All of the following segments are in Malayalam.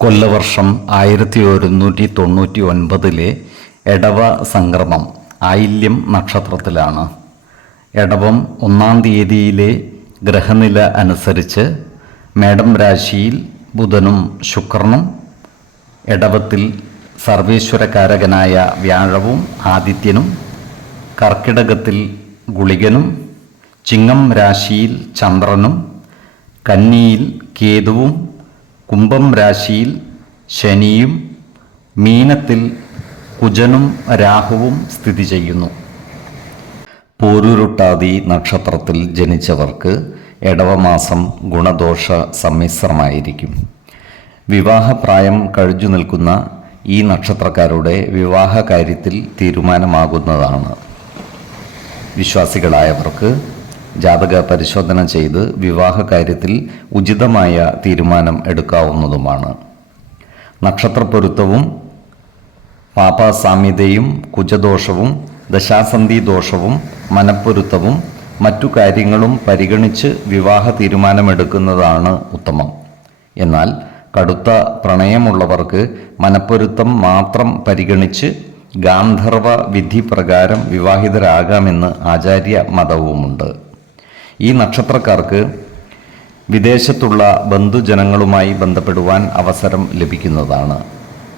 കൊല്ലവർഷം ആയിരത്തി ഒരുന്നൂറ്റി തൊണ്ണൂറ്റി ഒൻപതിലെ എടവ സംക്രമം ആയില്യം നക്ഷത്രത്തിലാണ്. എടവം ഒന്നാം തീയതിയിലെ ഗ്രഹനില അനുസരിച്ച് മേടം രാശിയിൽ ബുധനും ശുക്രനും എടവത്തിൽ സർവേശ്വരകാരകനായ വ്യാഴവും ആദിത്യനും കർക്കിടകത്തിൽ ഗുളികനും ചിങ്ങം രാശിയിൽ ചന്ദ്രനും കന്നിയിൽ കേതുവും കുംഭം രാശിയിൽ ശനിയും മീനത്തിൽ കുജനും രാഹുവും സ്ഥിതി ചെയ്യുന്നു. പൂരുരുട്ടാതി നക്ഷത്രത്തിൽ ജനിച്ചവർക്ക് ഇടവമാസം ഗുണദോഷ സമ്മിശ്രമായിരിക്കും. വിവാഹപ്രായം കഴിഞ്ഞു നിൽക്കുന്ന ഈ നക്ഷത്രക്കാരുടെ വിവാഹ കാര്യത്തിൽ തീരുമാനമാകുന്നതാണ്. വിശ്വാസികളായവർക്ക് ജാതക പരിശോധന ചെയ്ത് വിവാഹ കാര്യത്തിൽ ഉചിതമായ തീരുമാനം എടുക്കാവുന്നതുമാണ്. നക്ഷത്രപ്പൊരുത്തവും പാപസാമ്യതയും കുജദോഷവും ദശാസന്ധി ദോഷവും മനപ്പൊരുത്തവും മറ്റു കാര്യങ്ങളും പരിഗണിച്ച് വിവാഹ തീരുമാനമെടുക്കുന്നതാണ് ഉത്തമം. എന്നാൽ കടുത്ത പ്രണയമുള്ളവർക്ക് മനപ്പൊരുത്തം മാത്രം പരിഗണിച്ച് ഗാന്ധർവ വിധി പ്രകാരം വിവാഹിതരാകാമെന്ന് ആചാര്യ മതവുമുണ്ട്. ഈ നക്ഷത്രക്കാർക്ക് വിദേശത്തുള്ള ബന്ധുജനങ്ങളുമായി ബന്ധപ്പെടുവാൻ അവസരം ലഭിക്കുന്നതാണ്.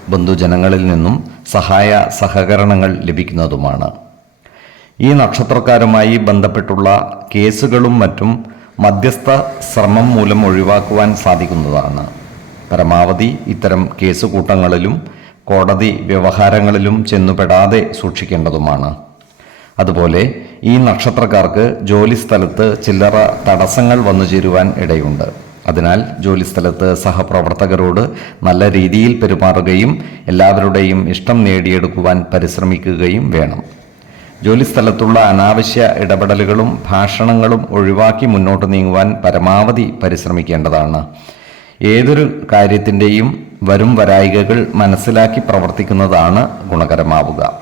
ബന്ധുജനങ്ങളിൽ നിന്നും സഹായ സഹകരണങ്ങൾ ലഭിക്കുന്നതുമാണ്. ഈ നക്ഷത്രക്കാരുമായി ബന്ധപ്പെട്ടുള്ള കേസുകളും മറ്റും മധ്യസ്ഥ ശ്രമം മൂലം ഒഴിവാക്കുവാൻ സാധിക്കുന്നതാണ്. പരമാവധി ഇത്തരം കേസുകൂട്ടങ്ങളിലും കോടതി വ്യവഹാരങ്ങളിലും ചെന്നുപെടാതെ സൂക്ഷിക്കേണ്ടതുമാണ്. അതുപോലെ ഈ നക്ഷത്രക്കാർക്ക് ജോലിസ്ഥലത്ത് ചില്ലറ തടസ്സങ്ങൾ വന്നു ചേരുവാൻ ഇടയുണ്ട്. അതിനാൽ ജോലിസ്ഥലത്ത് സഹപ്രവർത്തകരോട് നല്ല രീതിയിൽ പെരുമാറുകയും എല്ലാവരുടെയും ഇഷ്ടം നേടിയെടുക്കുവാൻ പരിശ്രമിക്കുകയും വേണം. ജോലിസ്ഥലത്തുള്ള അനാവശ്യ ഇടപെടലുകളും ഭാഷണങ്ങളും ഒഴിവാക്കി മുന്നോട്ട് നീങ്ങുവാൻ പരമാവധി പരിശ്രമിക്കേണ്ടതാണ്. ഏതൊരു കാര്യത്തിന്റെയും വരും വരായികകൾ മനസ്സിലാക്കി പ്രവർത്തിക്കുന്നതാണ് ഗുണകരമാവുക.